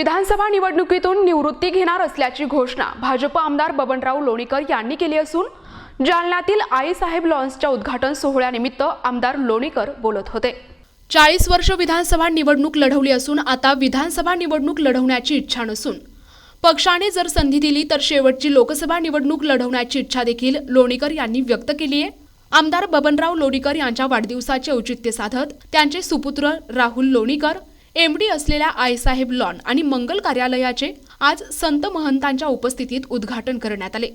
विधानसभा निवडणुकीतून निवृत्ती घेणार असल्याची घोषणा भाजप आमदार बबनराव लोणीकर यांनी केली असून जालन्यातील आईसाहेब लॉन्सच्या उद्घाटन सोहळ्यानिमित्त आमदार लोणीकर बोलत होते। 40 वर्ष विधानसभा निवडणूक लढवली असून आता विधानसभा निवडणूक लढवण्याची इच्छा नसून पक्षाने जर संधी दिली तर शेवटची लोकसभा निवडणूक लढवण्याची इच्छा देखील लोणीकर यांनी व्यक्त केली आहे। आमदार बबनराव लोणीकर यांच्या वाढदिवसाचे औचित्य साधत त्यांचे सुपुत्र राहुल लोणीकर एमडी असलेल्या आईसाहेब लॉन आणि मंगल कार्यालयाचे आज संत महंतांच्या उपस्थितीत उद्घाटन करण्यात आले।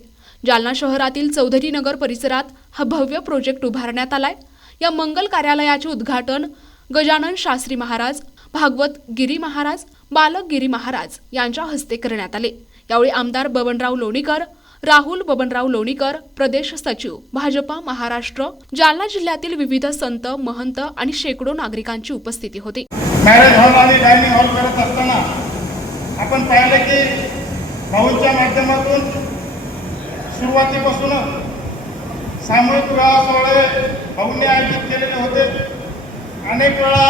जालना शहरातील चौधरी नगर परिसरात हा भव्य प्रोजेक्ट उभारण्यात आलाय। या मंगल कार्यालयाचे उद्घाटन गजानन शास्त्री महाराज, भागवत गिरी महाराज, बालक गिरी महाराज यांच्या हस्ते करण्यात आले। यावेळी आमदार बबनराव लोणीकर, राहुल बबनराव लोणीकर, प्रदेश सचिव भाजपा महाराष्ट्र, जालना जिल्ह्यातील विविध संत महंत आणि शेकडो नागरिकांची उपस्थिती होती। मॅरेज हॉल आणि डायनिंग हॉल करत असताना आपण पाहिलं की भाऊंच्या माध्यमातून सुरुवातीपासून सामूहिक विवाह सोहळे भाऊंनी आयोजित केलेले होते। अनेक वेळा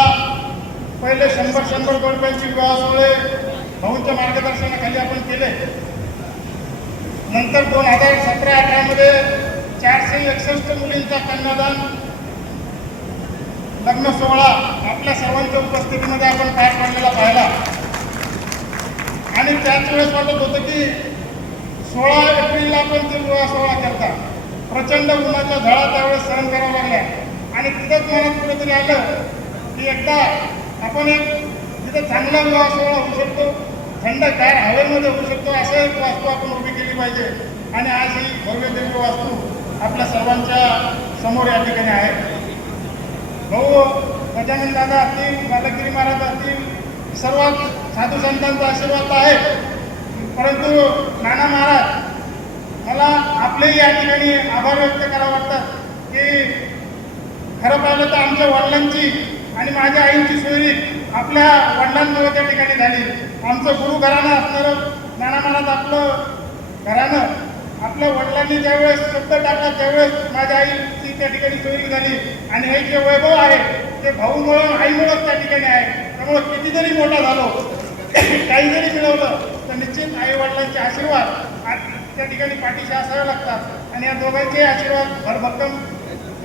पहिले 100 रुपयांचे विवाह सोहळे भाऊंच्या मार्गदर्शनाखाली आपण केले। नंतर 2017-18 मध्ये 461 मुलींचा कन्यादान लग्न सोहळा आपल्या सर्वांच्या उपस्थितीमध्ये आपण पार पाडलेला पाहिला। आणि त्याच वेळेस वाटत होतं की 16 एप्रिलला आपण ते विवाह सोहळा करता, प्रचंड उन्हाच्या झळा त्यावेळेस सहन करावं लागल्या। आणि तिथंच मनात कुठेतरी आलं की एकदा आपण एक तिथं चांगला विवाह सोहळा होऊ शकतो, थंडगार हवेमध्ये होऊ शकतो, असं एक वास्तू आपण उभी केली पाहिजे। आणि आज ही भव्य दिव्य वास्तू आपल्या सर्वांच्या समोर या ठिकाणी आहे। भाऊ गजानन दादा असतील, बालकगिरी महाराज असतील, सर्व साधू संतांचा आशीर्वाद आहे। परंतु नाना महाराज, मला आपलेही या ठिकाणी आभार व्यक्त करावं वाटतात की खरं पाहिलं तर आमच्या वडिलांची आणि माझ्या आईची सोयरी आपल्या वडिलांमुळे त्या ठिकाणी झाली। आमचं गुरु घराणं असणारं नाना महाराज आपलं घराणं, आपल्या वडिलांनी ज्यावेळेस शब्द टाकला त्यावेळेस माझ्या आईची त्या ठिकाणी सोयरी झाली। आणि हे जे वैभव आहे ते भाऊमुळं आईमुळंच त्या ठिकाणी आहे। त्यामुळं किती जरी मोठा झालो, काही जरी मिळवलं तर निश्चित आई वडिलांचे आशीर्वाद त्या ठिकाणी पाठीशी असावे लागतात। आणि या दोघांचे आशीर्वाद भरभक्कम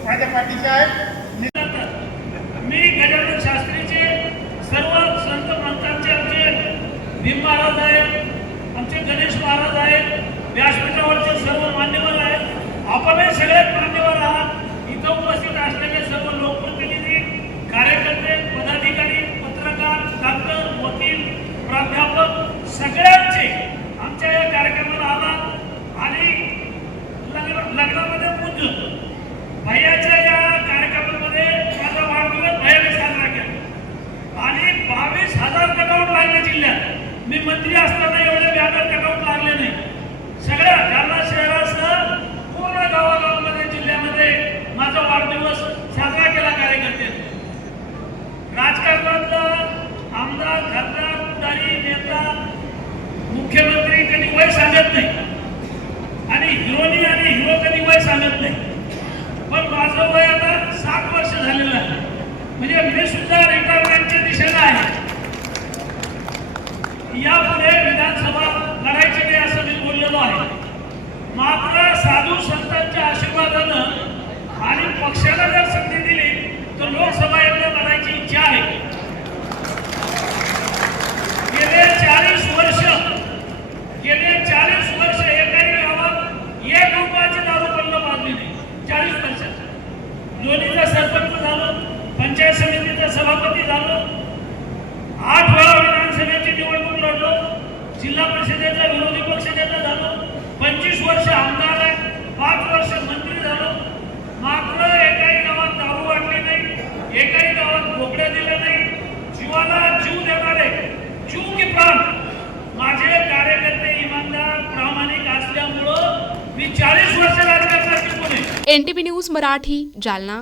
माझ्या पाठीशी आहेत। मी गजानन शास्त्रीचे सर्व संत महंतांचे आमचे भीम महाराज आहेत, आमचे गणेश महाराज आहेत, व्यासपीठावरचे सर्व मान्यवर आहेत, आपणही सगळे मान्यवर आहात। इथं उपस्थित असलेले सर्व लोकप्रतिनिधी, कार्यकर्ते, पदाधिकारी, पत्रकार, डॉक्टर, वकील, प्राध्यापक सगळ्यांचे आमच्या या कार्यक्रमाला आलात। आणि लग्नामध्ये पूज्य भैयाच्या या कार्यक्रमामध्ये माझा वाढदिवस भैयाने साजरा केला। आणि 22,000 कटआउट लागले जिल्ह्यात। मी मंत्री असताना एवढे बॅनर कटआउट लागले नाही। सगळ्या जालना शहरासह पूर्ण गावागावामध्ये जिल्ह्यामध्ये माझा वाढदिवस साजरा केला कार्यकर्त्यांनी। राजकारणातला आमदार, खासदार, पुढारी, नेता, मुख्यमंत्री कधी वय सांगत नाही आणि हिरोनी आणि हिरो कधी वय सांगत नाही। पण माझं वय आता 7 वर्ष झालेलं आहे, म्हणजे मी सुद्धा रिटायरमेंटच्या दिशेला आहे। यापुढे विधानसभा लढायची नाही असं मी बोललेलो आहे। मात्र साधू संतांच्या आशीर्वादानं आणि पक्षाला जर संधी दिली तर लोकसभा एकदा लढायची इच्छा आहे। गेले 40 वर्ष एकाही गावात 1 रुपयाची दारू बंद मारली नाही। 40 वर्षात लोणीचा सरपंच झालो, पंचायत समितीचा सभापती झालो, 8 वेळा विधानसभेची निवडणूक लढलो, जिल्हा परिषदेचा विरोधी पक्षनेता झालो, 25 वर्ष आमदार आहे, 5 वर्ष मंत्री झालो। मात्र एकाही गावात दारू वाटली नाही, एकाही गावात बोकड्या दिल्या नाही। जीवाला जीव देणारे, जीव की प्राण माझे कार्यकर्ते इमानदार प्रामाणिक असल्यामुळं मी 40 वर्ष राजकारणात टिकून आहे। NTV news Marathi, Jalna.